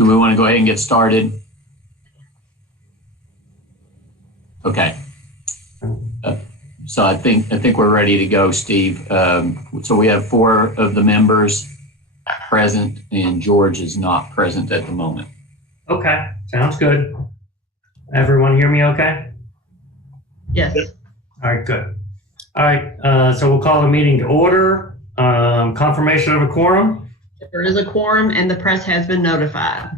Do we want to go ahead and get started? Okay. So I think we're ready to go, Steve. So we have 4 of the members present, and George is not present at the moment. Okay, sounds good. Everyone hear me okay? Yes. All right, good. All right, so we'll call the meeting to order. Confirmation of a quorum. There is a quorum and the press has been notified.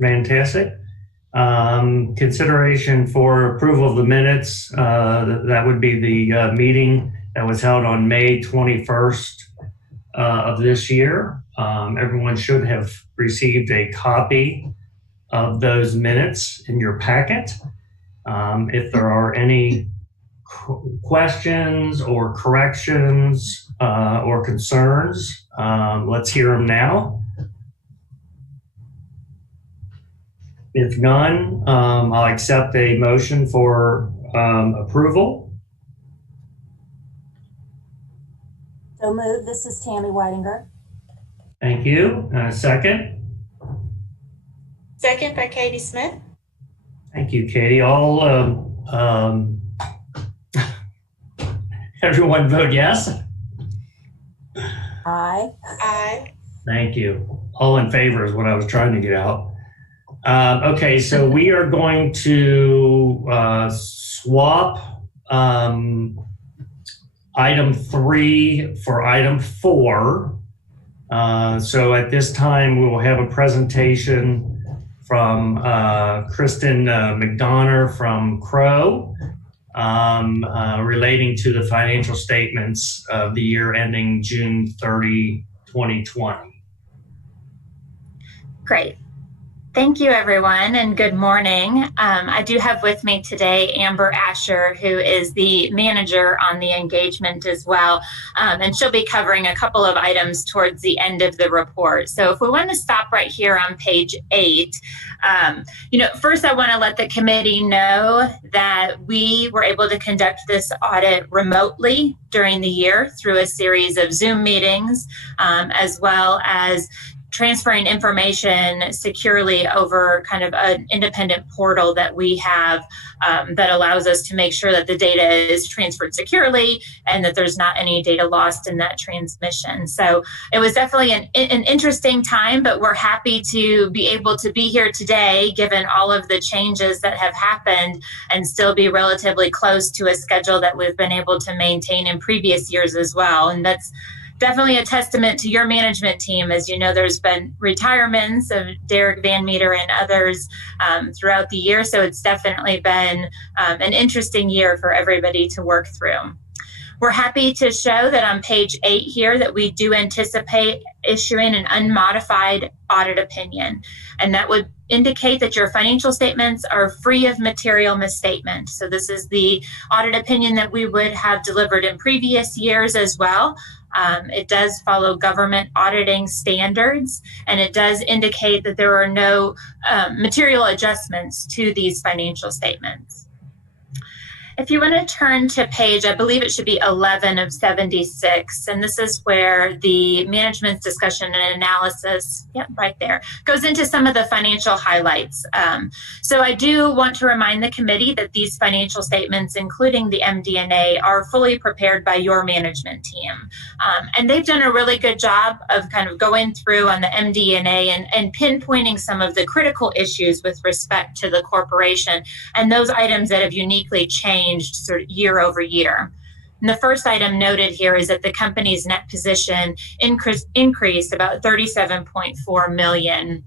Fantastic. Consideration for approval of the minutes. That would be the meeting that was held on May 21st of this year. Everyone should have received a copy of those minutes in your packet. If there are any questions or corrections or concerns, let's hear them now. If none, I'll accept a motion for approval. So moved. This is Tammy Whitinger. Thank you. Second? Second by Katie Smith. Thank you, Katie. All everyone vote yes? Aye. Aye. Thank you. All in favor is what I was trying to get out. Okay, so we are going to swap item 3 for item 4. So at this time, we will have a presentation from Kristen McDonough from Crow relating to the financial statements of the year ending June 30, 2020. Great. Thank you, everyone, and good morning. I do have with me today Amber Asher, who is the manager on the engagement as well, and she'll be covering a couple of items towards the end of the report. So if we want to stop right here on page 8, first I want to let the committee know that we were able to conduct this audit remotely during the year through a series of Zoom meetings, as well as transferring information securely over kind of an independent portal that we have that allows us to make sure that the data is transferred securely and that there's not any data lost in that transmission. So it was definitely an interesting time, but we're happy to be able to be here today given all of the changes that have happened and still be relatively close to a schedule that we've been able to maintain in previous years as well. And that's definitely a testament to your management team. As you know, there's been retirements of Derek Van Meter and others throughout the year. So it's definitely been an interesting year for everybody to work through. We're happy to show that on page 8 here that we do anticipate issuing an unmodified audit opinion. And that would indicate that your financial statements are free of material misstatement. So this is the audit opinion that we would have delivered in previous years as well. It does follow government auditing standards, and it does indicate that there are no material adjustments to these financial statements. If you want to turn to page, I believe it should be 11 of 76, and this is where the management's discussion and analysis, right there, goes into some of the financial highlights. So I do want to remind the committee that these financial statements, including the MD&A, are fully prepared by your management team. And they've done a really good job of kind of going through on the MD&A and pinpointing some of the critical issues with respect to the corporation and those items that have uniquely changed sort of year over year. And the first item noted here is that the company's net position increased about $37.4 million,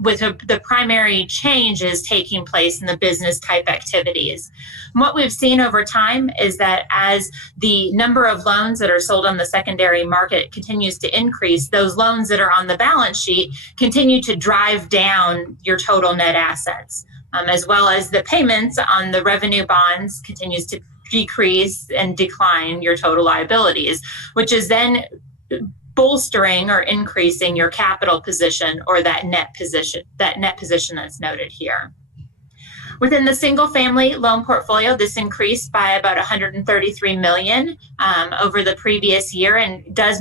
with the primary changes taking place in the business type activities. And what we've seen over time is that as the number of loans that are sold on the secondary market continues to increase, those loans that are on the balance sheet continue to drive down your total net assets. As well as the payments on the revenue bonds continues to decrease and decline your total liabilities, which is then bolstering or increasing your capital position or that net position that's noted here. Within the single family loan portfolio, this increased by about $133 million over the previous year and does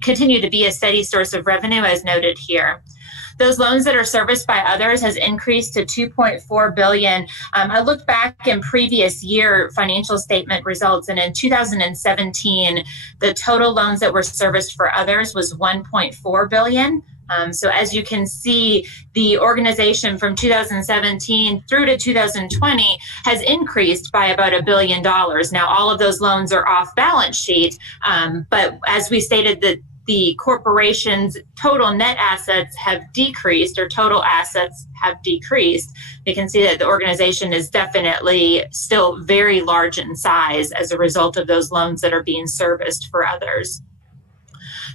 continue to be a steady source of revenue as noted here. Those loans that are serviced by others has increased to $2.4 billion. I looked back in previous year financial statement results, and in 2017, the total loans that were serviced for others was $1.4 billion. So as you can see, the organization from 2017 through to 2020 has increased by about $1 billion. Now, all of those loans are off balance sheet, but as we stated, that the corporation's total net assets have decreased, or total assets have decreased. You can see that the organization is definitely still very large in size as a result of those loans that are being serviced for others.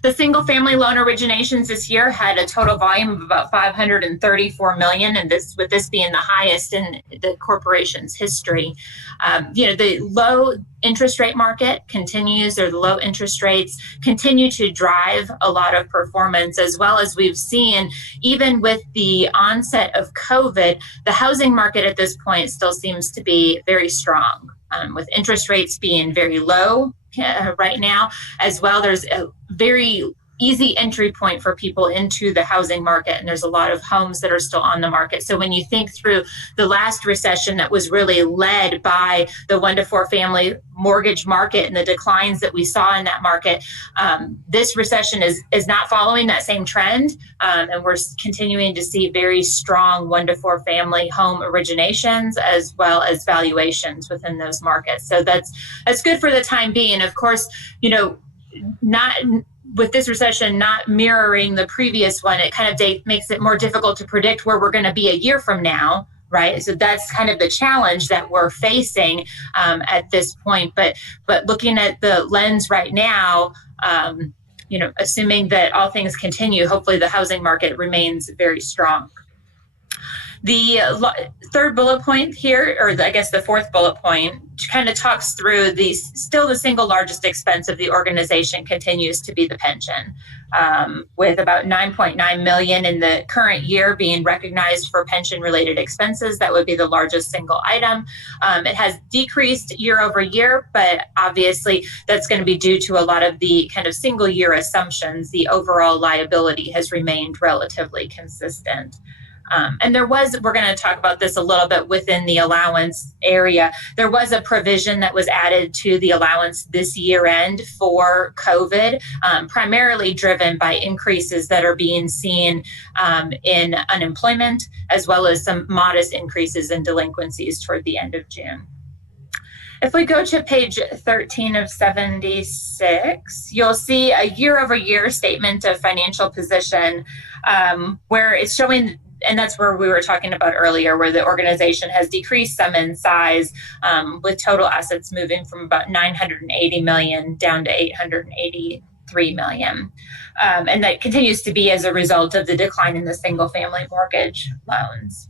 The single family loan originations this year had a total volume of about $534 million, and with this being the highest in the corporation's history. The low interest rate market continues, or the low interest rates continue to drive a lot of performance, as well as we've seen, even with the onset of COVID, the housing market at this point still seems to be very strong, with interest rates being very low right now. As well, there's a very easy entry point for people into the housing market, and there's a lot of homes that are still on the market. So when you think through the last recession that was really led by the 1 to 4 family mortgage market and the declines that we saw in that market, this recession is not following that same trend, and we're continuing to see very strong 1 to 4 family home originations as well as valuations within those markets. So that's good for the time being. Of course, not with this recession not mirroring the previous one, it kind of makes it more difficult to predict where we're going to be a year from now, right? So that's kind of the challenge that we're facing at this point. But looking at the lens right now, assuming that all things continue, hopefully the housing market remains very strong. The third bullet point here, or I guess the fourth bullet point, kind of talks through still the single largest expense of the organization continues to be the pension, with about $9.9 million in the current year being recognized for pension-related expenses. That would be the largest single item. It has decreased year over year, but obviously that's going to be due to a lot of the kind of single year assumptions. The overall liability has remained relatively consistent. And we're going to talk about this a little bit within the allowance area. There was a provision that was added to the allowance this year end for COVID, primarily driven by increases that are being seen in unemployment, as well as some modest increases in delinquencies toward the end of June. If we go to page 13 of 76, you'll see a year-over-year statement of financial position where it's showing, and that's where we were talking about earlier, where the organization has decreased some in size, with total assets moving from about $980 million down to $883 million. And that continues to be as a result of the decline in the single-family mortgage loans.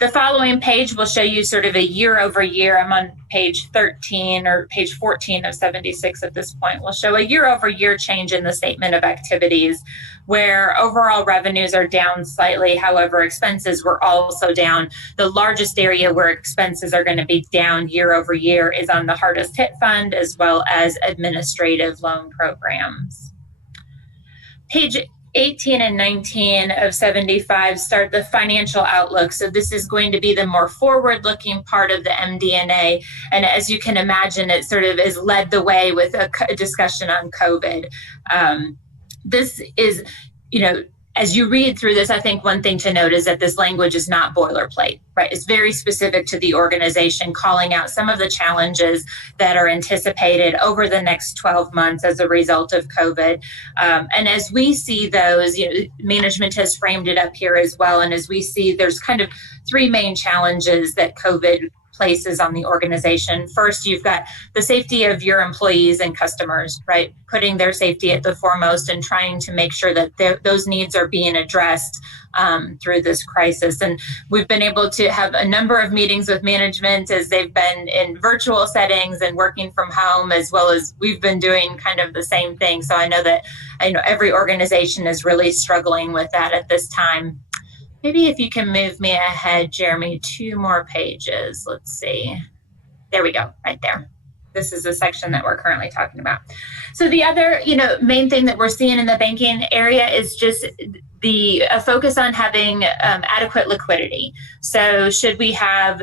The following page will show you sort of a year over year. I'm on page 13 or page 14 of 76 at this point. We'll show a year over year change in the statement of activities, where overall revenues are down slightly. However, expenses were also down. The largest area where expenses are going to be down year over year is on the hardest hit fund, as well as administrative loan programs. Page 18 and 19 of 75 start the financial outlook. So this is going to be the more forward-looking part of the MD&A. And as you can imagine, it sort of is led the way with a discussion on COVID. This is, as you read through this, I think one thing to note is that this language is not boilerplate, right? It's very specific to the organization, calling out some of the challenges that are anticipated over the next 12 months as a result of COVID. And as we see those, management has framed it up here as well. And as we see, there's kind of three main challenges that COVID places on the organization. First, you've got the safety of your employees and customers, right? Putting their safety at the foremost and trying to make sure that those needs are being addressed through this crisis. And we've been able to have a number of meetings with management as they've been in virtual settings and working from home, as well as we've been doing kind of the same thing. So I know every organization is really struggling with that at this time. Maybe if you can move me ahead, Jeremy, 2 more pages. Let's see. There we go, right there. This is the section that we're currently talking about. So the other, main thing that we're seeing in the banking area is just the focus on having adequate liquidity. So should we have,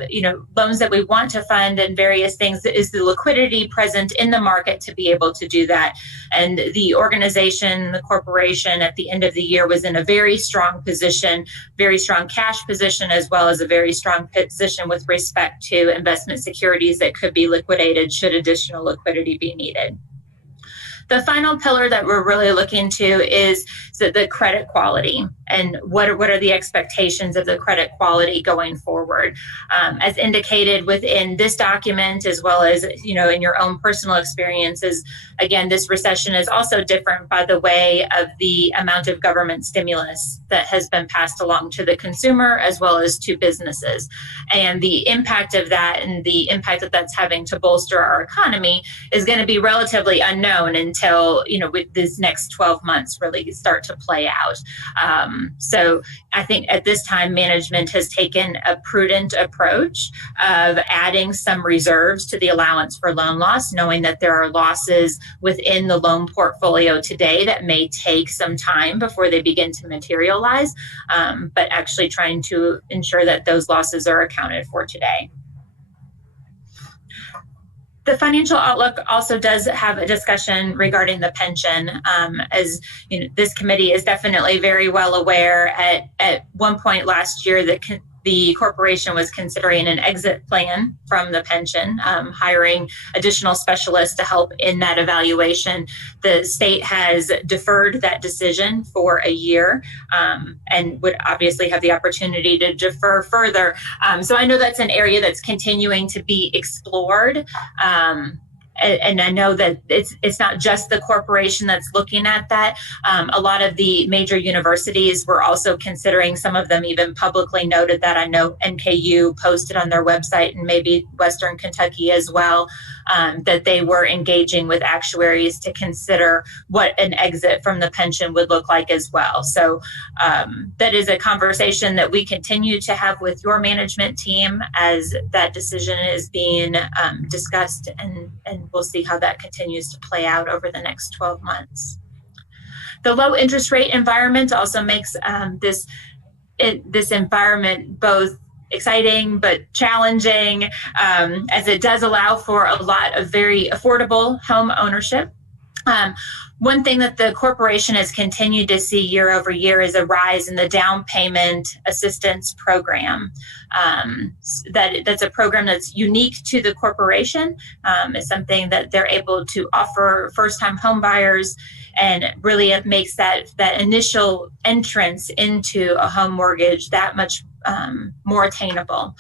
loans that we want to fund and various things, is the liquidity present in the market to be able to do that? And the organization, the corporation at the end of the year was in a very strong position, very strong cash position, as well as a very strong position with respect to investment securities that could be liquidated should additional liquidity be needed. The final pillar that we're really looking to is the credit quality, and what are the expectations of the credit quality going forward. As indicated within this document, as well as in your own personal experiences, again, this recession is also different by the way of the amount of government stimulus that has been passed along to the consumer as well as to businesses, and the impact of that and the impact that that's having to bolster our economy is going to be relatively unknown until with these next 12 months really start to play out. So I think at this time, management has taken a prudent approach of adding some reserves to the allowance for loan loss, knowing that there are losses within the loan portfolio today that may take some time before they begin to materialize, but actually trying to ensure that those losses are accounted for today. The financial outlook also does have a discussion regarding the pension. As this committee is definitely very well aware. At one point last year, the corporation was considering an exit plan from the pension, hiring additional specialists to help in that evaluation. The state has deferred that decision for a year, and would obviously have the opportunity to defer further. So I know that's an area that's continuing to be explored. And I know that it's not just the corporation that's looking at that. A lot of the major universities were also considering, some of them even publicly noted that. I know NKU posted on their website, and maybe Western Kentucky as well, that they were engaging with actuaries to consider what an exit from the pension would look like as well. So that is a conversation that we continue to have with your management team as that decision is being discussed, and we'll see how that continues to play out over the next 12 months. The low interest rate environment also makes this environment both exciting but challenging, as it does allow for a lot of very affordable home ownership. One thing that the corporation has continued to see year over year is a rise in the down payment assistance program. That's a program that's unique to the corporation. It's something that they're able to offer first-time home buyers, and really it makes that initial entrance into a home mortgage that much more attainable.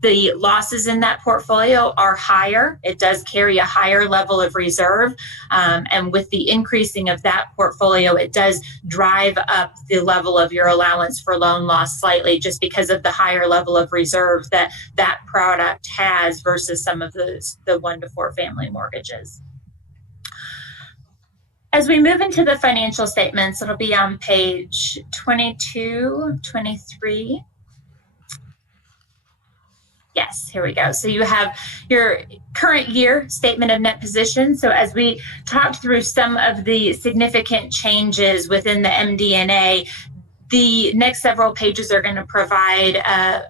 The losses in that portfolio are higher. It does carry a higher level of reserve, and with the increasing of that portfolio, it does drive up the level of your allowance for loan loss slightly, just because of the higher level of reserve that product has versus some of the 1 to 4 family mortgages. As we move into the financial statements, it'll be on page 22, 23. Yes, here we go. So you have your current year statement of net position. So as we talked through some of the significant changes within the MD&A, the next several pages are going to provide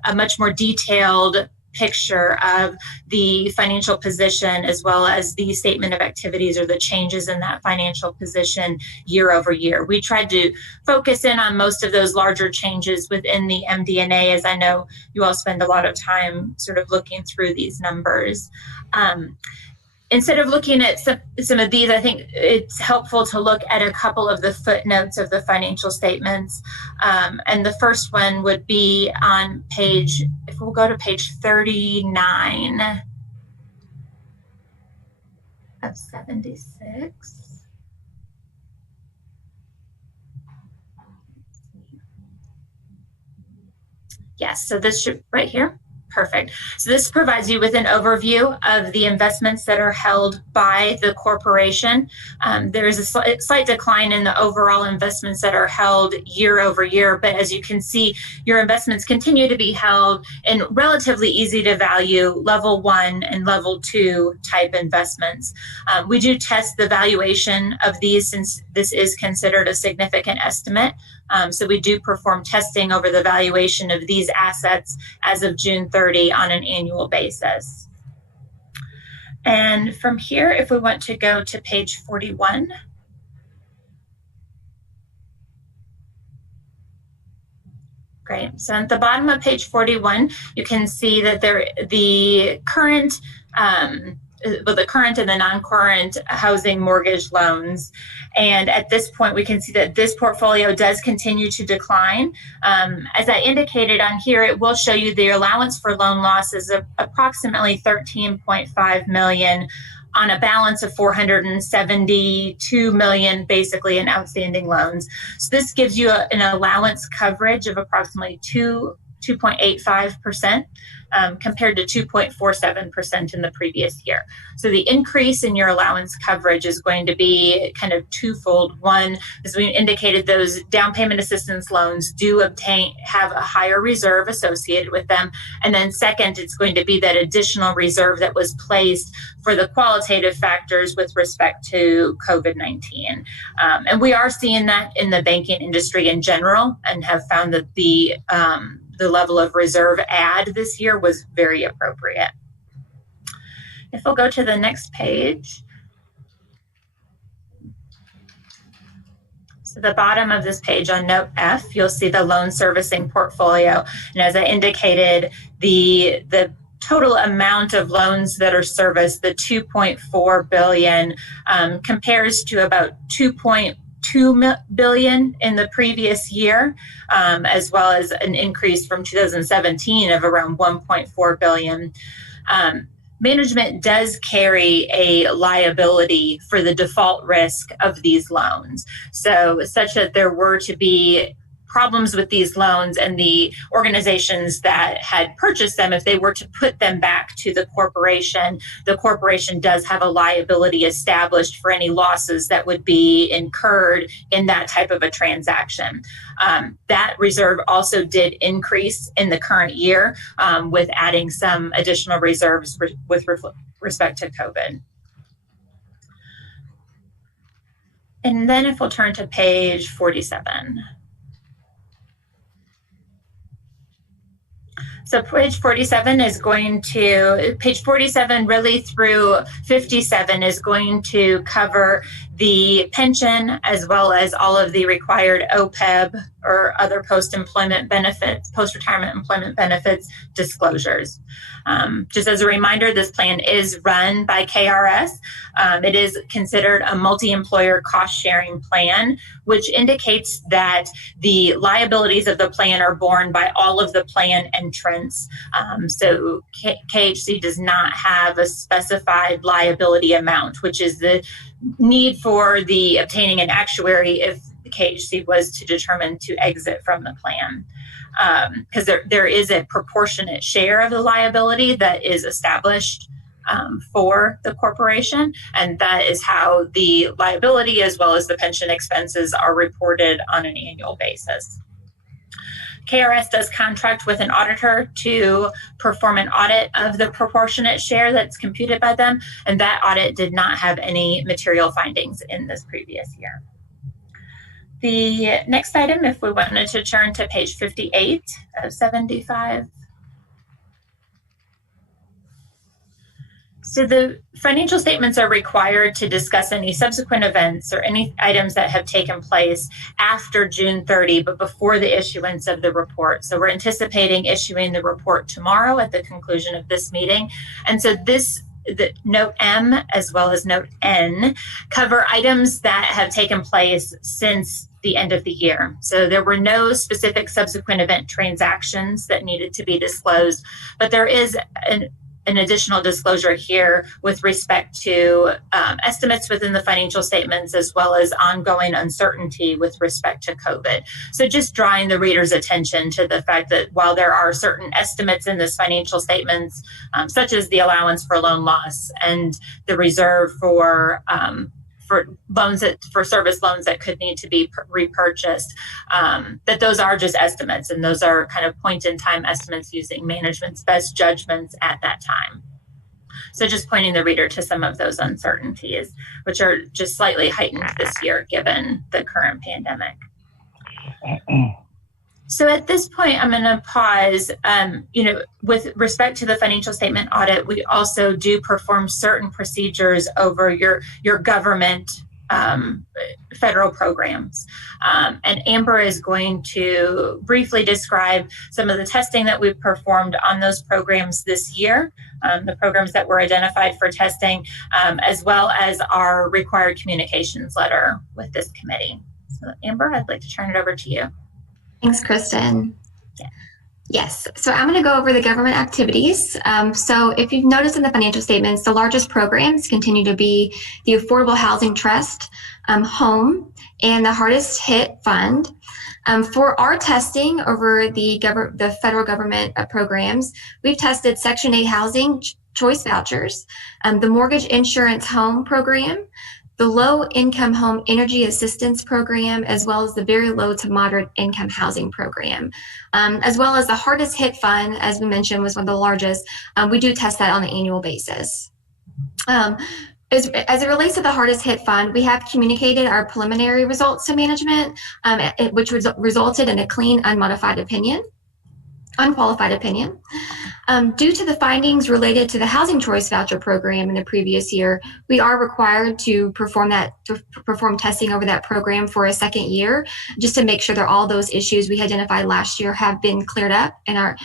a much more detailed picture of the financial position, as well as the statement of activities or the changes in that financial position year over year. We tried to focus in on most of those larger changes within the MD&A, as I know you all spend a lot of time sort of looking through these numbers. Instead of looking at some of these, I think it's helpful to look at a couple of the footnotes of the financial statements. And the first one would be on page, if we'll go to page 39 of 76. Yes, so this should, right here. Perfect. So this provides you with an overview of the investments that are held by the corporation. There is a slight decline in the overall investments that are held year over year, but as you can see, your investments continue to be held in relatively easy to value level 1 and level 2 type investments. We do test the valuation of these since this is considered a significant estimate. So we do perform testing over the valuation of these assets as of June 30 on an annual basis. And from here, if we want to go to page 41. Great. So at the bottom of page 41, you can see that the current and the non-current housing mortgage loans. And at this point, we can see that this portfolio does continue to decline. As I indicated on here, it will show you the allowance for loan losses of approximately $13.5 million on a balance of $472 million, basically, in outstanding loans. So this gives you an allowance coverage of approximately 2.85%. Compared to 2.47% in the previous year. So the increase in your allowance coverage is going to be kind of twofold. One, as we indicated, those down payment assistance loans do have a higher reserve associated with them. And then second, it's going to be that additional reserve that was placed for the qualitative factors with respect to COVID-19. And we are seeing that in the banking industry in general, and have found that the level of reserve add this year was very appropriate. If we'll go to the next page. So the bottom of this page on note F, you'll see the loan servicing portfolio. And as I indicated, the total amount of loans that are serviced, the $2.4 billion, compares to about $2.2 billion in the previous year, as well as an increase from 2017 of around $1.4 billion. Management does carry a liability for the default risk of these loans. So such that there were to be problems with these loans and the organizations that had purchased them, if they were to put them back to the corporation does have a liability established for any losses that would be incurred in that type of a transaction. That reserve also did increase in the current year with adding some additional reserves with respect to COVID. And then if we'll turn to page 47. So page 47 really through 57 is going to cover the pension as well as all of the required OPEB or other post-retirement employment benefits disclosures. Just as a reminder, this plan is run by KRS. It is considered a multi-employer cost-sharing plan, which indicates that the liabilities of the plan are borne by all of the plan entrants. So KHC does not have a specified liability amount, which is the need for the obtaining an actuary if the KHC was to determine to exit from the plan. Because there is a proportionate share of the liability that is established for the corporation, and that is how the liability as well as the pension expenses are reported on an annual basis. KRS does contract with an auditor to perform an audit of the proportionate share that's computed by them, and that audit did not have any material findings in this previous year. The next item, if we wanted to turn to page 58 of 75. So the financial statements are required to discuss any subsequent events or any items that have taken place after June 30, but before the issuance of the report. So we're anticipating issuing the report tomorrow at the conclusion of this meeting. And so the note M as well as note N cover items that have taken place since the end of the year. So there were no specific subsequent event transactions that needed to be disclosed, but there is an an additional disclosure here with respect to estimates within the financial statements, as well as ongoing uncertainty with respect to COVID. So just drawing the reader's attention to the fact that while there are certain estimates in this financial statements, such as the allowance for loan loss and the reserve for loans for service loans that could need to be repurchased, that those are just estimates, and those are kind of point in time estimates using management's best judgments at that time. So just pointing the reader to some of those uncertainties, which are just slightly heightened this year given the current pandemic. So at this point, I'm going to pause. With respect to the financial statement audit, we also do perform certain procedures over your government federal programs. And Amber is going to briefly describe some of the testing that we've performed on those programs this year, the programs that were identified for testing, as well as our required communications letter with this committee. So Amber, I'd like to turn it over to you. Thanks, Kristen. Yeah. Yes, so I'm going to go over the government activities. So if you've noticed in the financial statements, the largest programs continue to be the Affordable Housing Trust, Home, and the Hardest Hit Fund. For our testing over the federal government programs, we've tested Section 8 housing choice vouchers, the Mortgage Insurance Home Program, the Low Income Home Energy Assistance Program, as well as the Very Low to Moderate Income Housing Program, as well as the Hardest Hit Fund, as we mentioned, was one of the largest. We do test that on an annual basis. As it relates to the Hardest Hit Fund, we have communicated our preliminary results to management, which resulted in a clean, unqualified opinion. Due to the findings related to the Housing Choice Voucher Program in the previous year, we are required to perform testing over that program for a second year, just to make sure that all those issues we identified last year have been cleared up and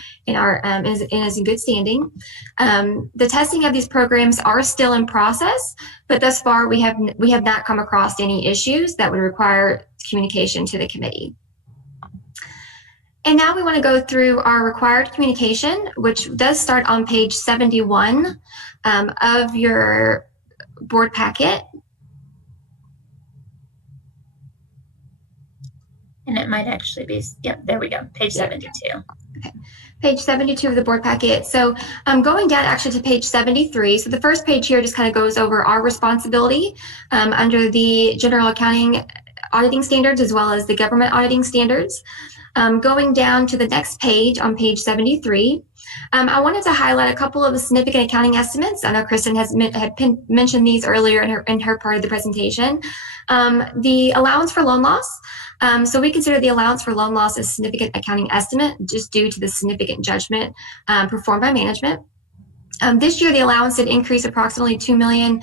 is in good standing. The testing of these programs are still in process, but thus far we have not come across any issues that would require communication to the committee. And now we want to go through our required communication, which does start on page 71 of your board packet. And it might actually be, yep, there we go, page 72. Okay. Page 72 of the board packet. So I'm going down actually to page 73. So the first page here just kind of goes over our responsibility under the general accounting auditing standards, as well as the government auditing standards. Going down to the next page on page 73, I wanted to highlight a couple of significant accounting estimates. I know Kristen had mentioned these earlier in her part of the presentation. The allowance for loan loss. So we consider the allowance for loan loss a significant accounting estimate just due to the significant judgment performed by management. This year, the allowance did increase approximately $2 million,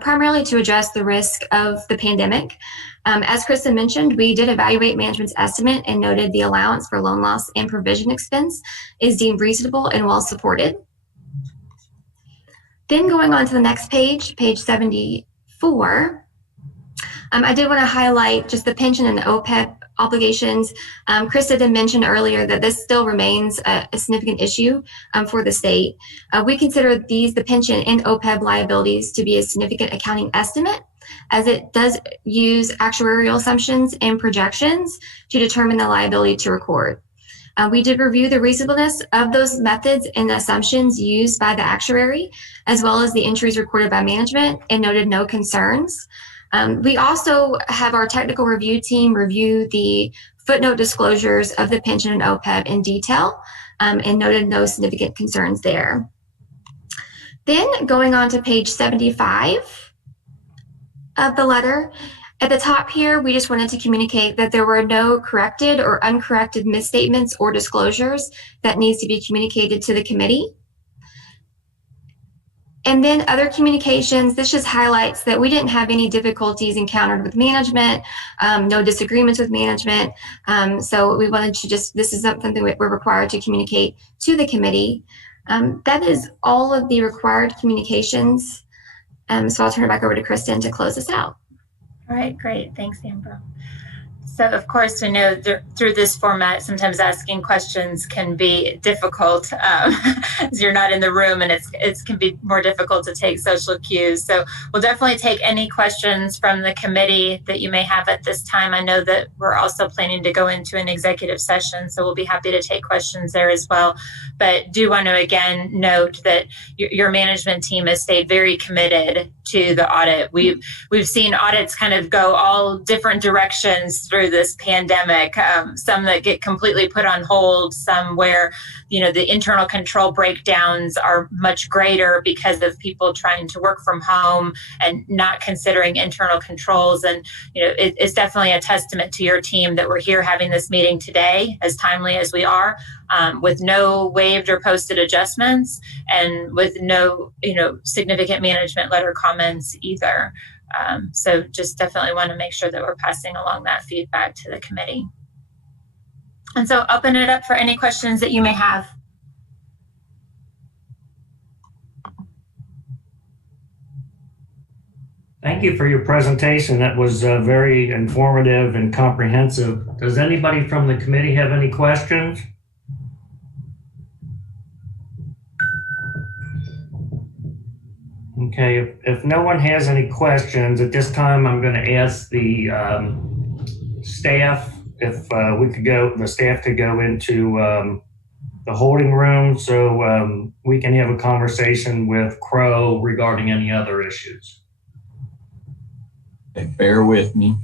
primarily to address the risk of the pandemic. As Kristen mentioned, we did evaluate management's estimate and noted the allowance for loan loss and provision expense is deemed reasonable and well supported. Then going on to the next page, page 74, I did want to highlight just the pension and the OPEB obligations. Krista did mention earlier that this still remains a significant issue for the state. We consider the pension and OPEB liabilities to be a significant accounting estimate, as it does use actuarial assumptions and projections to determine the liability to record. We did review the reasonableness of those methods and assumptions used by the actuary, as well as the entries recorded by management, and noted no concerns. We also have our technical review team review the footnote disclosures of the pension and OPEB in detail, and noted no significant concerns there. Then going on to page 75 of the letter, at the top here, we just wanted to communicate that there were no corrected or uncorrected misstatements or disclosures that needs to be communicated to the committee. And then other communications, this just highlights that we didn't have any difficulties encountered with management, no disagreements with management. So we wanted to this is something that we're required to communicate to the committee. That is all of the required communications. So I'll turn it back over to Kristen to close this out. All right, great. Thanks, Amber. So, of course, we know through this format, sometimes asking questions can be difficult as you're not in the room, and it can be more difficult to take social cues. So we'll definitely take any questions from the committee that you may have at this time. I know that we're also planning to go into an executive session, so we'll be happy to take questions there as well. But do want to again note that your management team has stayed very committed to the audit. We've seen audits kind of go all different directions through this pandemic. Some that get completely put on hold, some where the internal control breakdowns are much greater because of people trying to work from home and not considering internal controls. And it's definitely a testament to your team that we're here having this meeting today, as timely as we are, with no waived or posted adjustments, and with no significant management letter comments either. So just definitely want to make sure that we're passing along that feedback to the committee. And so open it up for any questions that you may have. Thank you for your presentation. That was very informative and comprehensive. Does anybody from the committee have any questions? Okay, if no one has any questions, at this time I'm going to ask the staff if the staff could go into the holding room so we can have a conversation with Crow regarding any other issues. Okay, bear with me.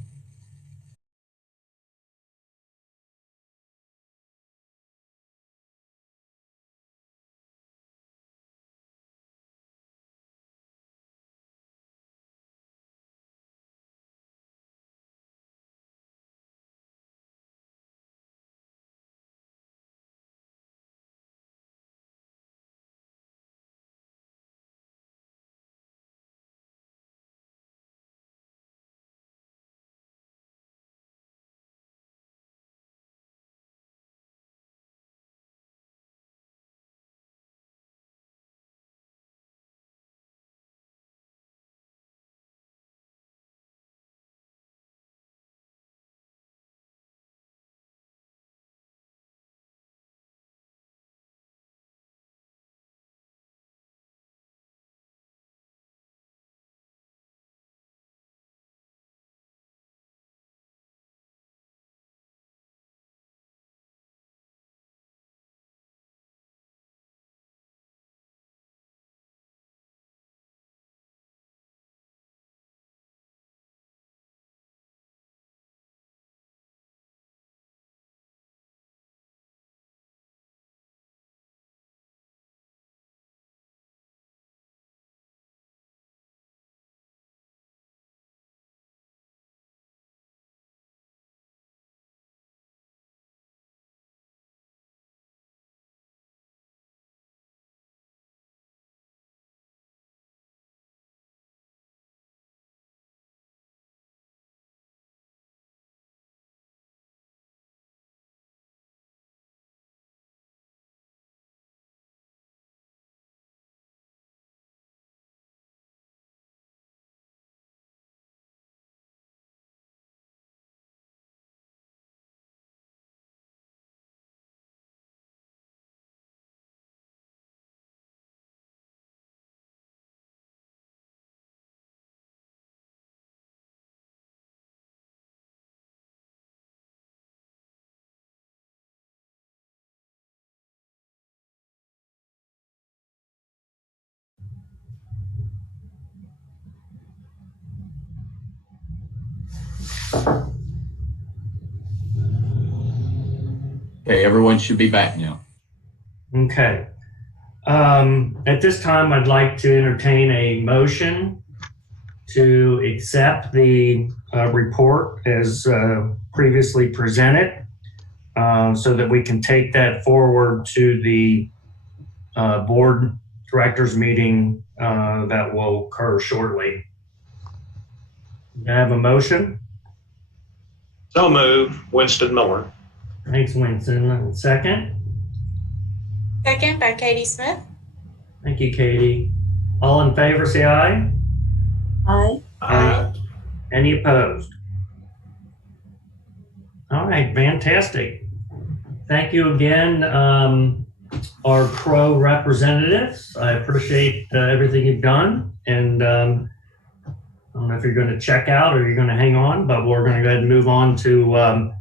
Okay, everyone should be back now. Okay. At this time, I'd like to entertain a motion to accept the report as previously presented, so that we can take that forward to the board directors meeting that will occur shortly. Do I have a motion? So move, Winston Miller. Thanks, Winston. Second? Second by Katie Smith. Thank you, Katie. All in favor, say aye. Aye. Aye. Any opposed? All right, fantastic. Thank you again, our Crow representatives. I appreciate everything you've done. And I don't know if you're going to check out or you're going to hang on, but we're going to go ahead and move on to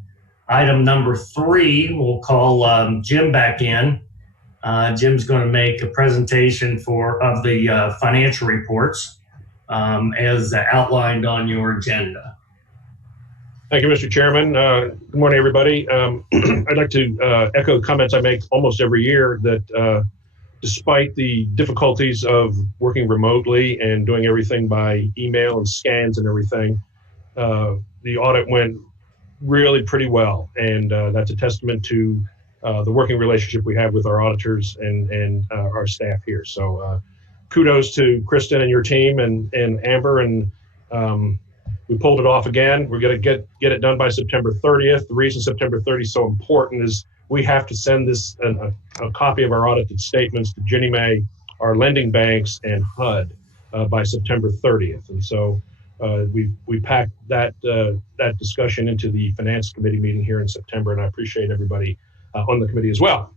item number 3. We'll call Jim back in. Jim's going to make a presentation of the financial reports as outlined on your agenda. Thank you, Mr. Chairman. Good morning, everybody. I'd like to echo comments I make almost every year that despite the difficulties of working remotely and doing everything by email and scans and everything, the audit went really pretty well. And that's a testament to the working relationship we have with our auditors and our staff here. So kudos to Kristen and your team and Amber, and we pulled it off again. We're going to get it done by September 30th. The reason September 30th is so important is we have to send this a copy of our audited statements to Ginnie Mae, our lending banks, and HUD by September 30th. And so we packed that discussion into the Finance Committee meeting here in September, and I appreciate everybody on the committee as well.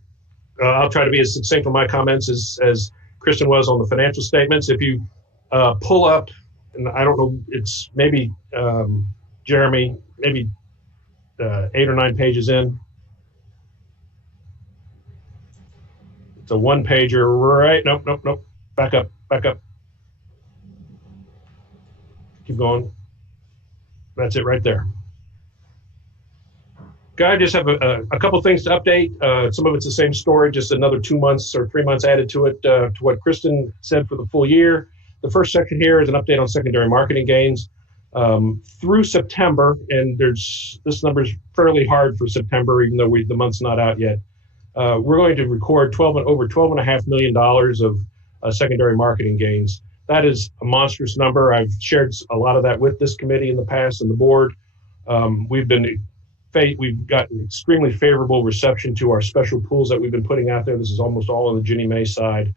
I'll try to be as succinct in my comments as Kristen was on the financial statements. If you pull up, and I don't know, it's maybe, Jeremy, maybe 8 or 9 pages in. It's a 1-pager, right? Nope. Back up. Keep going. That's it right there. Okay, I just have a couple things to update. Some of it's the same story, just another 2 months or 3 months added to it, to what Kristen said for the full year. The first section here is an update on secondary marketing gains. Through September, and this number is fairly hard for September, even though the month's not out yet. We're going to record over $12.5 million of secondary marketing gains. That is a monstrous number. I've shared a lot of that with this committee in the past and the board. We've gotten extremely favorable reception to our special pools that we've been putting out there. This is almost all on the Ginnie Mae side.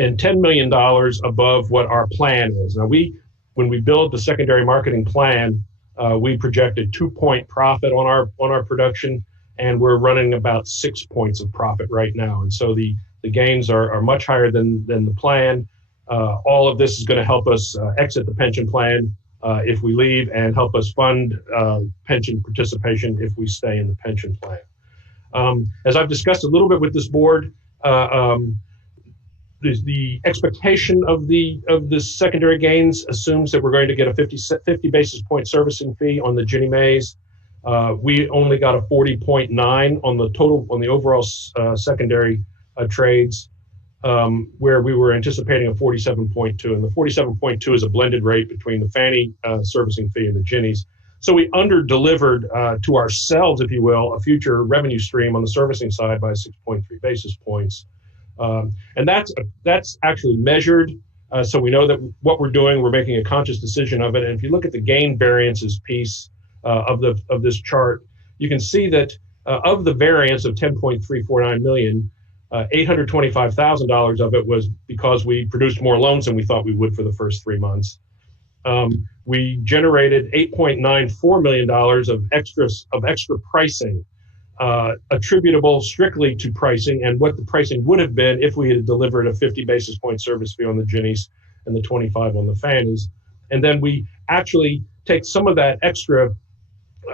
And $10 million above what our plan is. Now, when we build the secondary marketing plan, we projected 2-point profit on our production, and we're running about 6 points of profit right now. And so the gains are much higher than the plan. All of this is going to help us exit the pension plan if we leave, and help us fund pension participation if we stay in the pension plan. As I've discussed a little bit with this board, the expectation of the secondary gains assumes that we're going to get a 50 basis point servicing fee on the Ginnie Mae's. We only got a 40.9 on the overall secondary trades, where we were anticipating a 47.2, and the 47.2 is a blended rate between the Fannie servicing fee and the Ginnies. So we under-delivered to ourselves, if you will, a future revenue stream on the servicing side by 6.3 basis points. And that's actually measured, so we know that what we're doing, we're making a conscious decision of it. And if you look at the gain variances piece of this chart, you can see that of the variance of $10.349 million, $825,000 of it was because we produced more loans than we thought we would for the first 3 months. We generated $8.94 million of extra pricing, attributable strictly to pricing and what the pricing would have been if we had delivered a 50 basis point service fee on the Ginnies and the 25 on the Fannies. And then we actually take some of that extra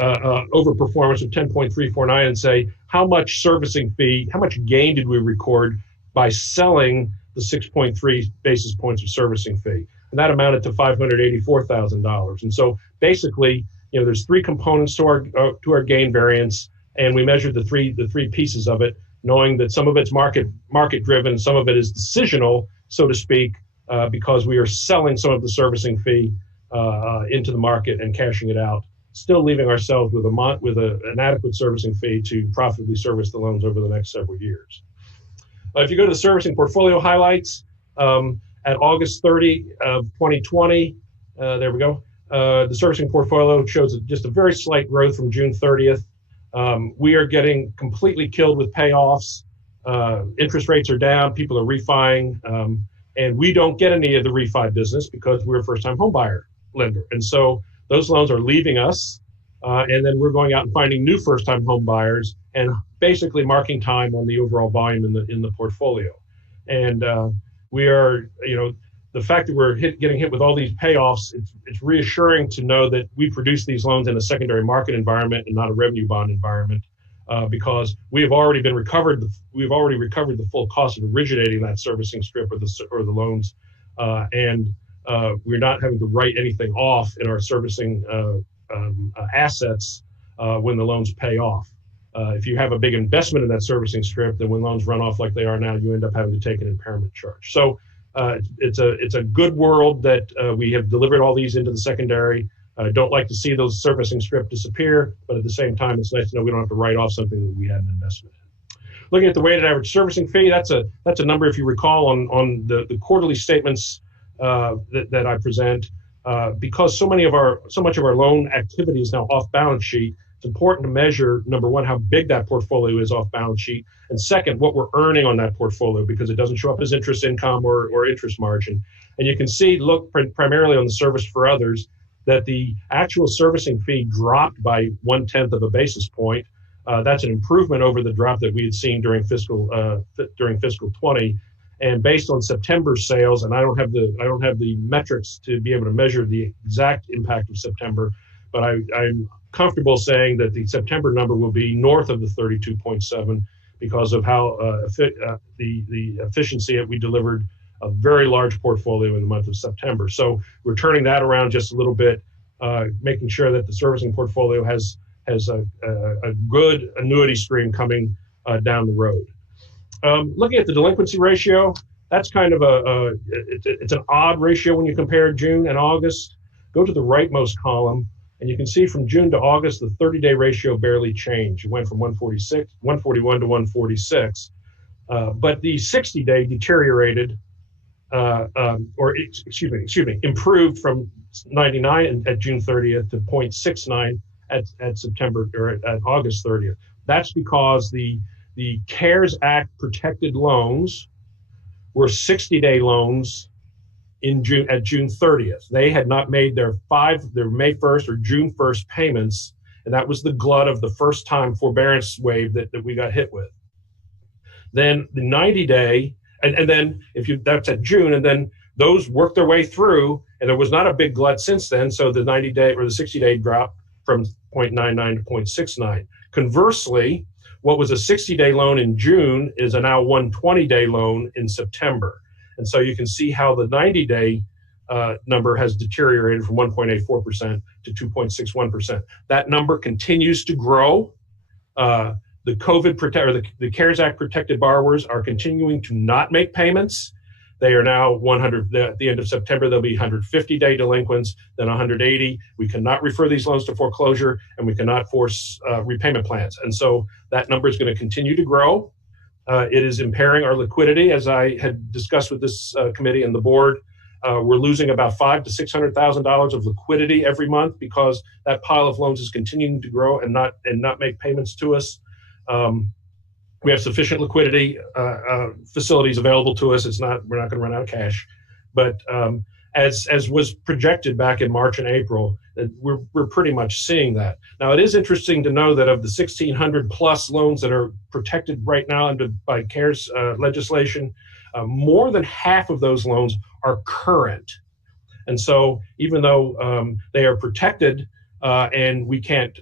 overperformance of 10.349 and say, how much servicing fee, how much gain did we record by selling the 6.3 basis points of servicing fee? And that amounted to $584,000. And so basically, there's 3 components to our gain variance, and we measured the three pieces of it, knowing that some of it's market driven, some of it is decisional, so to speak, because we are selling some of the servicing fee into the market and cashing it out, still leaving ourselves with an adequate servicing fee to profitably service the loans over the next several years. If you go to the servicing portfolio highlights, at August 30 of 2020, there we go. The servicing portfolio shows just a very slight growth from June 30th. We are getting completely killed with payoffs. Interest rates are down, people are refining, and we don't get any of the refi business because we're a first-time home buyer lender. And so those loans are leaving us. And then we're going out and finding new first-time home buyers and basically marking time on the overall volume in the portfolio. And we are, the fact that we're getting hit with all these payoffs, it's reassuring to know that we produce these loans in a secondary market environment and not a revenue bond environment, because we've already recovered the full cost of originating that servicing strip or the loans, and we're not having to write anything off in our servicing assets when the loans pay off. If you have a big investment in that servicing strip, then when loans run off like they are now, you end up having to take an impairment charge. So it's a good world that we have delivered all these into the secondary. I don't like to see those servicing strip disappear, but at the same time, it's nice to know we don't have to write off something that we had an investment in. Looking at the weighted average servicing fee, that's a number, if you recall, on the quarterly statements that I present. Because so much of our loan activity is now off balance sheet, it's important to measure, number one, how big that portfolio is off balance sheet, and second, what we're earning on that portfolio, because it doesn't show up as interest income or interest margin. And you can see, look primarily on the service for others, that the actual servicing fee dropped by 1/10 of a basis point. That's an improvement over the drop that we had seen during fiscal 20. And based on September sales, and I don't have the metrics to be able to measure the exact impact of September, but I'm comfortable saying that the September number will be north of the 32.7 because of how the efficiency that we delivered a very large portfolio in the month of September. So we're turning that around just a little bit, making sure that the servicing portfolio has a good annuity stream coming down the road. Looking at the delinquency ratio, that's kind of it's an odd ratio when you compare June and August. Go to the rightmost column, and you can see from June to August, the 30-day ratio barely changed. It went from 141 to 146, but the 60-day deteriorated, improved from 99 at June 30th to 0.69 at September or at August 30th. That's because the CARES Act protected loans were 60-day loans at June 30th. They had not made their May 1st or June 1st payments, and that was the glut of the first time forbearance wave that we got hit with. Then the 90-day, and then that's at June, and then those worked their way through, and there was not a big glut since then, so the 90-day or the 60-day dropped from 0.99 to 0.69. Conversely, what was a 60-day loan in June is a now 120-day loan in September. And so you can see how the 90-day number has deteriorated from 1.84% to 2.61%. That number continues to grow. The the CARES Act protected borrowers are continuing to not make payments. They are now at the end of September, they'll be 150-day delinquents, then 180. We cannot refer these loans to foreclosure, and we cannot force repayment plans. And so that number is going to continue to grow. It is impairing our liquidity, as I had discussed with this committee and the board. We're losing about $500,000 to $600,000 of liquidity every month because that pile of loans is continuing to grow and not make payments to us. We have sufficient liquidity facilities available to us. We're not going to run out of cash, but as was projected back in March and April, we're pretty much seeing that. Now, it is interesting to know that of the 1,600 plus loans that are protected right now by CARES legislation, more than half of those loans are current. And so even though they are protected and we can't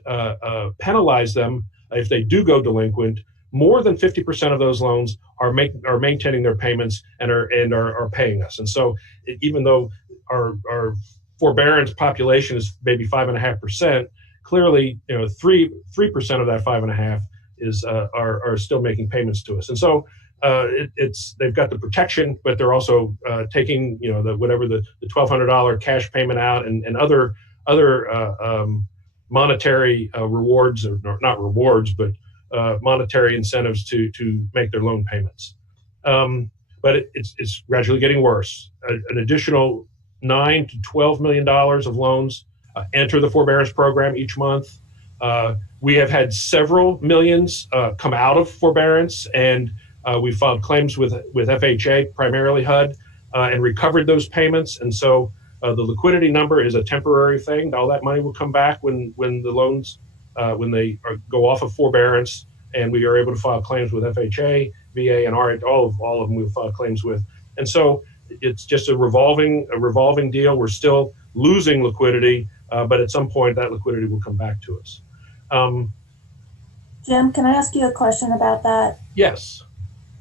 penalize them if they do go delinquent, more than 50% of those loans are maintaining their payments and are paying us. And so even though our forbearance population is maybe 5.5%, clearly 3% of that 5.5% are still making payments to us. And so they've got the protection, but they're also taking the $1,200 cash payment out and other monetary rewards, or not rewards, but monetary incentives to make their loan payments. But it's gradually getting worse. An additional $9 to $12 million of loans enter the forbearance program each month. We have had several millions come out of forbearance, and we filed claims with FHA, primarily HUD, and recovered those payments. And so The liquidity number is a temporary thing. All that money will come back when the loans, when they go off of forbearance, and we are able to file claims with FHA, VA, and RH. All of them we'll file claims with. And so it's just a revolving deal. We're still losing liquidity, but at some point that liquidity will come back to us. Jim, can I ask you a question about that? Yes.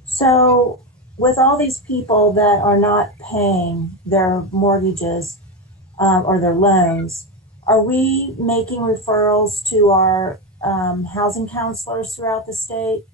So with all these people that are not paying their mortgages or their loans, are we making referrals to our housing counselors throughout the state?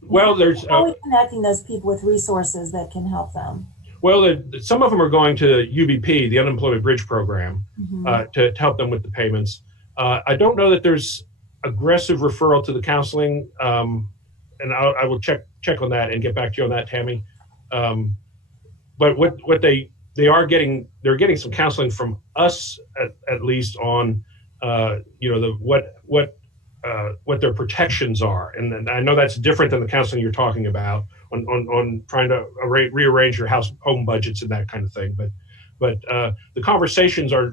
Well, there's... How are we connecting those people with resources that can help them? Well, some of them are going to UBP, the Unemployment Bridge Program, Mm-hmm. to help them with the payments. I don't know that there's aggressive referral to the counseling, and I will check on that and get back to you on that, Tammy. But what they're getting some counseling from us at least on what their protections are, and I know that's different than the counseling you're talking about on trying to rearrange your home budgets and that kind of thing. But the conversations are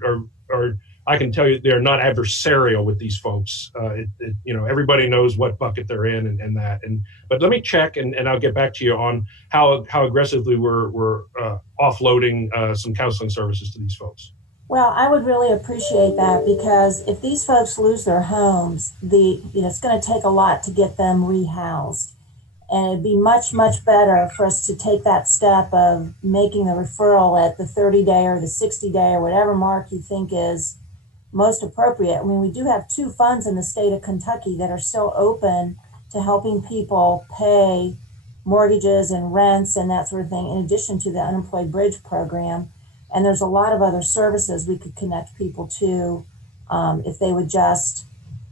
I can tell you they're not adversarial with these folks. Everybody knows what bucket they're in and that. But let me check and I'll get back to you on how aggressively we're offloading some counseling services to these folks. Well, I would really appreciate that, because if these folks lose their homes, it's going to take a lot to get them rehoused. And it'd be much, much better for us to take that step of making the referral at the 30-day or the 60-day or whatever mark you think is most appropriate. I mean, we do have 2 funds in the state of Kentucky that are still open to helping people pay mortgages and rents and that sort of thing, in addition to the Unemployed Bridge Program. And there's a lot of other services we could connect people to if they would just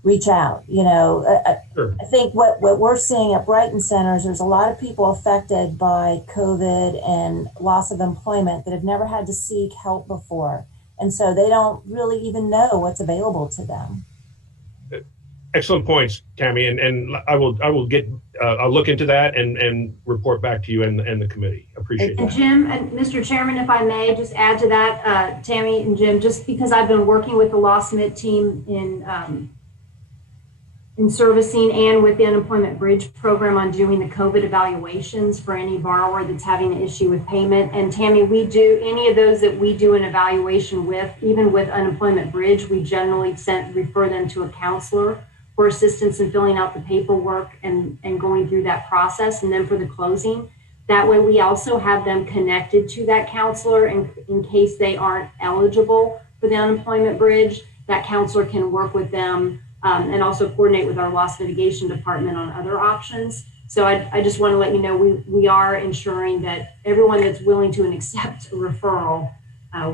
reach out. Sure. I think what we're seeing at Brighton Centers, there's a lot of people affected by COVID and loss of employment that have never had to seek help before. And so they don't really even know what's available to them. Excellent points, Tammy, and I will get I'll look into that and report back to you and the committee. Appreciate And that. Jim and Mr. Chairman, if I may just add to that, Tammy and Jim, just because I've been working with the Law Smith team in servicing and with the Unemployment Bridge Program on doing the COVID evaluations for any borrower that's having an issue with payment. And Tammy, we do any of those that we do an evaluation with, even with Unemployment Bridge, we generally refer them to a counselor for assistance in filling out the paperwork and going through that process. And then for the closing, that way we also have them connected to that counselor in case they aren't eligible for the Unemployment Bridge. That counselor can work with them and also coordinate with our loss mitigation department on other options. So I just want to let you know we are ensuring that everyone that's willing to accept a referral,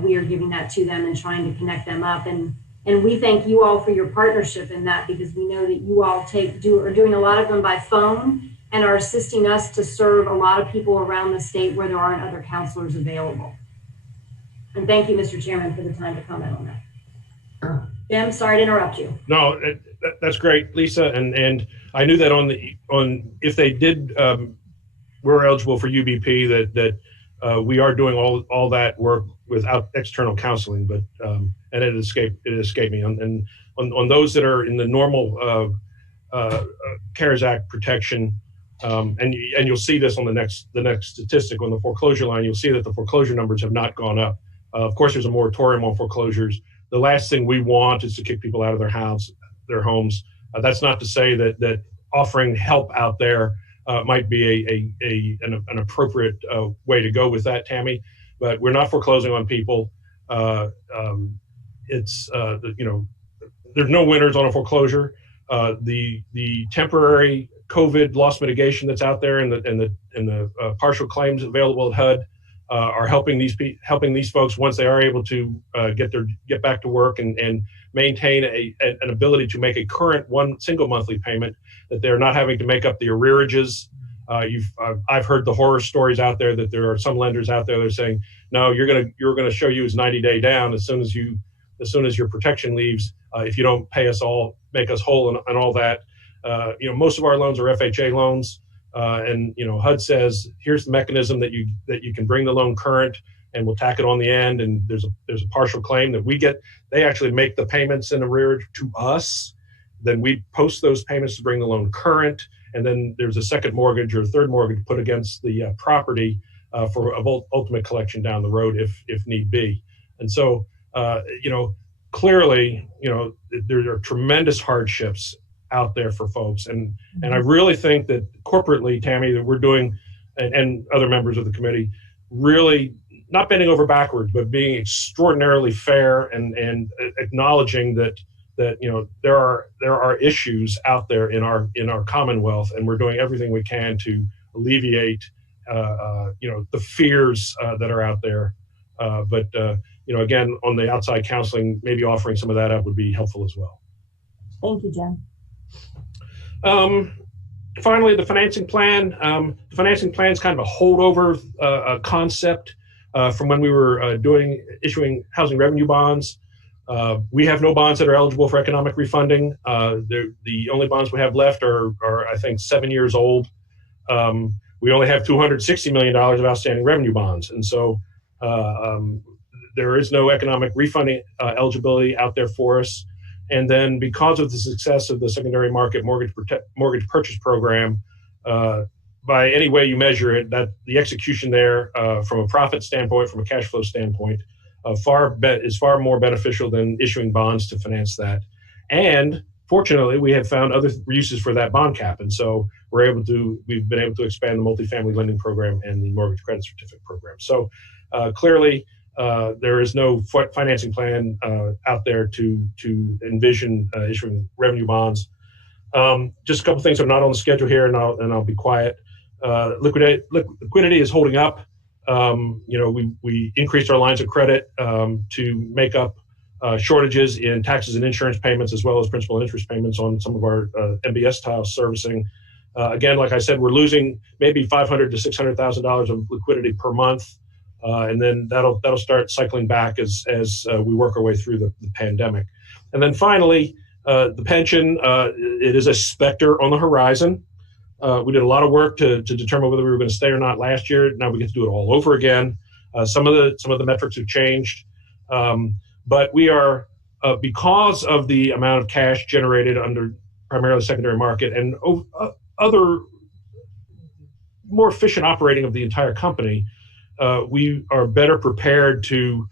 we are giving that to them and trying to connect them up. And we thank you all for your partnership in that, because we know that you all are doing a lot of them by phone and are assisting us to serve a lot of people around the state where there aren't other counselors available. And thank you, Mr. Chairman, for the time to comment on that. Sure. Jim, sorry to interrupt you. No, that's great, Lisa. And I knew that on if they did were eligible for UBP that we are doing all that work without external counseling, but and it escaped me. And on those that are in the normal CARES Act protection, and you'll see this on the next statistic on the foreclosure line. You'll see that the foreclosure numbers have not gone up. Of course, there's a moratorium on foreclosures. The last thing we want is to kick people out of their homes. That's not to say that offering help out there might be an appropriate way to go with that, Tammy. But we're not foreclosing on people. There's no winners on a foreclosure. The temporary COVID loss mitigation that's out there and the partial claims available at HUD are helping these folks once they are able to get back to work and maintain an ability to make a current one single monthly payment, that they're not having to make up the arrearages. I've heard the horror stories out there that there are some lenders out there that are saying, no, you're gonna show you as 90-day down as soon as your protection leaves, if you don't pay us all, make us whole and all that. Most of our loans are FHA loans, and HUD says here's the mechanism that you can bring the loan current. and we'll tack it on the end. And there's a partial claim that we get. They actually make the payments in arrears to us. Then we post those payments to bring the loan current. And then there's a second mortgage or a third mortgage put against the property for ultimate collection down the road if need be. And so, clearly, there are tremendous hardships out there for folks. And I really think that corporately, Tammy, that we're doing, and other members of the committee, really not bending over backwards, but being extraordinarily fair and acknowledging that there are issues out there in our Commonwealth, and we're doing everything we can to alleviate the fears that are out there. But again, on the outside counseling, maybe offering some of that up would be helpful as well. Thank you, Jim. Finally, the financing plan. The financing plan is kind of a holdover concept from when we were issuing housing revenue bonds. We have no bonds that are eligible for economic refunding. The only bonds we have left are I think 7 years old. We only have $260 million of outstanding revenue bonds, and so there is no economic refunding eligibility out there for us. And then, because of the success of the secondary market mortgage purchase program, by any way you measure it, that the execution there, from a profit standpoint, from a cash flow standpoint, is far more beneficial than issuing bonds to finance that. And fortunately, we have found other uses for that bond cap, and so we've been able to expand the multifamily lending program and the mortgage credit certificate program. So clearly, there is no financing plan out there to envision issuing revenue bonds. Just a couple things are not on the schedule here, and I'll be quiet. Liquidity is holding up. We increased our lines of credit to make up shortages in taxes and insurance payments, as well as principal and interest payments on some of our MBS style servicing. Again, like I said, we're losing maybe $500,000 to $600,000 of liquidity per month. And then that'll start cycling back as we work our way through the pandemic. And then finally, the pension, it is a specter on the horizon. We did a lot of work to determine whether we were going to stay or not last year. Now we get to do it all over again. Some of the metrics have changed, but we are, because of the amount of cash generated under primarily the secondary market and other more efficient operating of the entire company, we are better prepared to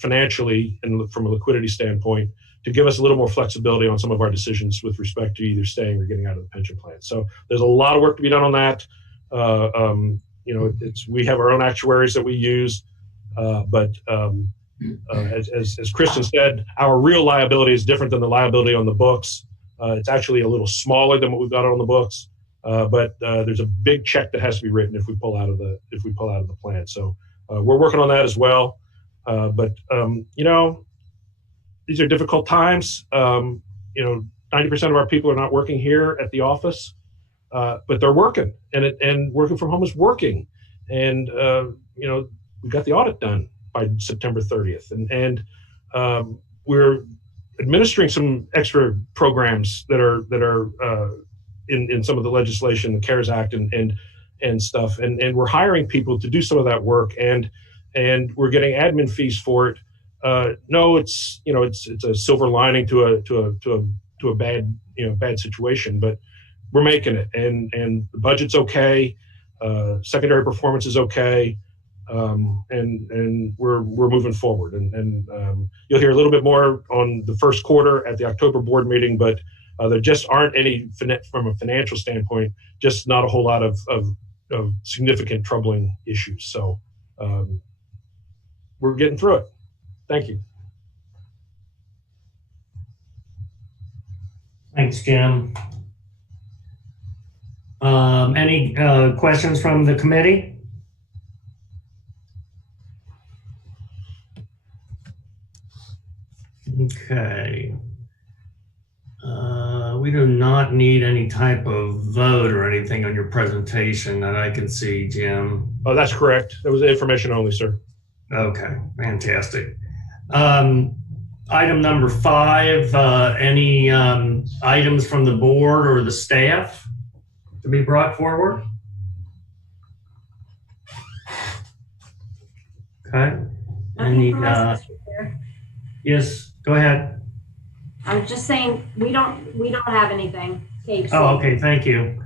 financially and from a liquidity standpoint to give us a little more flexibility on some of our decisions with respect to either staying or getting out of the pension plan. So there's a lot of work to be done on that. We have our own actuaries that we use, but as Kristen said, our real liability is different than the liability on the books. It's actually a little smaller than what we've got on the books. But there's a big check that has to be written if we pull out of the plan. So we're working on that as well. But these are difficult times. 90% of our people are not working here at the office, but they're working, and working from home is working. And we got the audit done by September 30th, and we're administering some extra programs that are in some of the legislation, the CARES Act and stuff, and we're hiring people to do some of that work, and we're getting admin fees for it. No, it's a silver lining to a bad situation, but we're making it, and the budget's okay, secondary performance is okay, and we're moving forward, and you'll hear a little bit more on the first quarter at the October board meeting, but there just aren't any, from a financial standpoint, just not a whole lot of significant troubling issues. So we're getting through it. Thank you. Thanks, Jim. Any questions from the committee? Okay. We do not need any type of vote or anything on your presentation that I can see, Jim. Oh, that's correct. That was information only, sir. Okay, fantastic. Item number 5, any items from the board or the staff to be brought forward? Okay. Nothing Any, from us, Mr. Chair. yes, go ahead. I was just saying, we don't have anything. KFC. Oh, okay, thank you.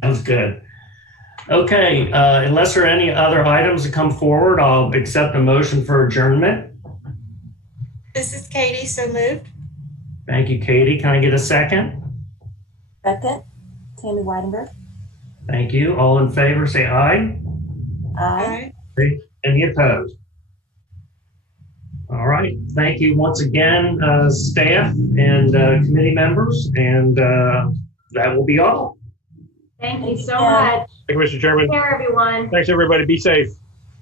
That was good. Okay, unless there are any other items that come forward, I'll accept a motion for adjournment. This is Katie, so moved. Thank you, Katie. Can I get a second? Second, Tammy Weidenberg. Thank you. All in favor, say aye. Aye. Any opposed? All right. Thank you once again, staff and committee members, and that will be all. Thank you so Yeah. much. Thank you, Mr. Chairman. Take care, everyone. Thanks, everybody. Be safe.